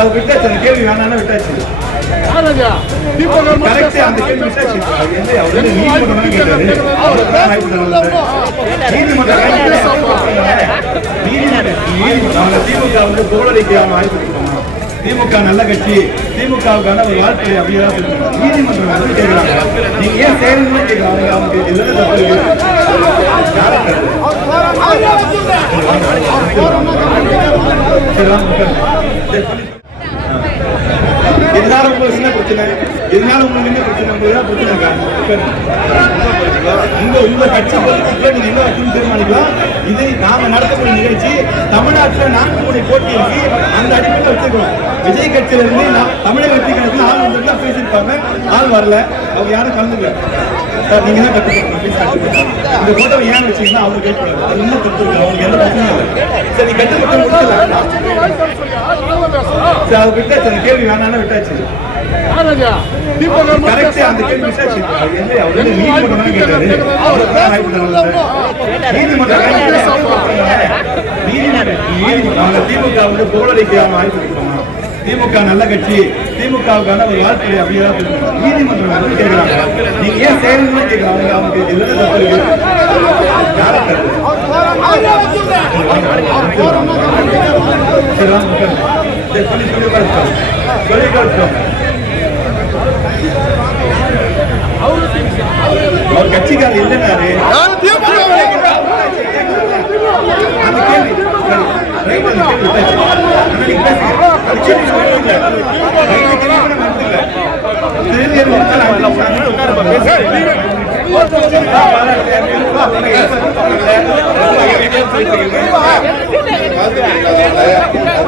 அதை விட்டாச்சு, அந்த கேள்வி வேணான்னு விட்டாச்சு. கரெக்ட், அந்த கேள்வி விட்டாச்சு. அவர் நீதிமன்றம் கேட்டாரு, திமுக வந்து தோழரைக்கு அவன் வாய்ப்பு கொடுக்கணும். திமுக நல்ல கட்சி, திமுகவுக்கான ஒரு வாழ்க்கை அப்படியெல்லாம் சொல்லுவாங்க. நீதிமன்றம் வந்து கேட்கிறாங்க, நீங்க ஏன் செயல்னு கேட்கிறாங்க. அவங்க எதிர்த்து தப்பு இதனால உங்களுக்கு என்ன பிரச்சனை? இதனால உங்களுக்கு என்ன பிரச்சனை? உங்க கட்சி பொறுப்புல நீங்க என்ன வச்சுன்னு தீர்மானிக்கலாம். இது நாம நடத்தக்கூடிய நிகழ்ச்சி தமிழ்நாட்டில் 4 முறை போட்டி இருக்கு. அந்த அடிப்படையில் வச்சிருக்கோம். விஜய் கட்சியில இருந்து தமிழக வெற்றி கணக்கு ஆள் வந்து பேசியிருப்பாங்க, ஆள் வரல. அவங்க யாரும் கலந்துக்கல. சார் நீங்க தான் கட்டுக்கணும். இந்த போட்டோவை ஏன் வச்சீங்கன்னா அவங்க கேட்கக்கூடாது. அது இன்னும் கொடுத்துருக்கு, அவங்களுக்கு எந்த பிரச்சனையும் இல்லை. சரி நீ கட்டுப்பட்டு அதை விட்டாச்சு, அந்த கேள்வி வேணான்னு விட்டாச்சு. கரெக்ட், அந்த கேள்வி விட்டாச்சு. அவர் நீதிமன்றம் கேட்டாரு, நீதிமன்றம் திமுக வந்து தோழரைக்கு அவன் வாய்ப்பு கொடுக்கணும். திமுக நல்ல கட்சி, திமுகவுக்கான ஒரு வாழ்க்கை அப்படியெல்லாம் சொல்லுவாங்க. நீதிமன்றம் வந்து கேட்கிறாங்க, நீங்க ஏன் செயல்னு கேட்கிறாங்க. அவங்க எதிர்த்து தப்பு அவர் கட்சிக்காரர் இல்லைனாரு. அந்த கேள்வி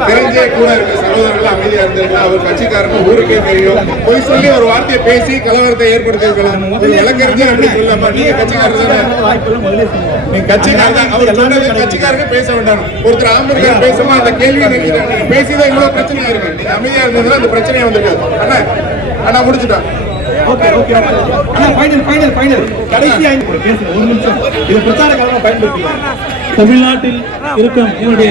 தெரிஞ்சே கூட இருக்க சகோதரர்கள் அமைதியா இருந்திருக்கா. அவர் கட்சிக்காரங்க ஊருக்கே தெரியும். போய் சொல்லி ஒரு வார்த்தையை பேசி கலவரத்தை ஏற்படுத்திருக்கலாம். வழக்கறிஞர் அப்படி சொல்லாம நீங்க கட்சிக்காரங்க கட்சிக்காரங்க பேச வேண்டாம். ஒருத்தர் ஆம்பூர் பேசுமா அந்த கேள்வி பேசிதான் இவ்வளவு பிரச்சனையா இருக்கு. நீங்க அமைதியா இருந்ததுன்னா அந்த பிரச்சனையா வந்திருக்காது. அண்ணா அண்ணா முடிச்சுட்டான். ஓகே ஓகே அண்ணா ஃபைனல் கடைசியா பேசுங்க. ஒரு நிமிஷம். இது பிரச்சார காலமா பயன்படுத்தி தமிழ்நாட்டில் இருக்கும் என்னுடைய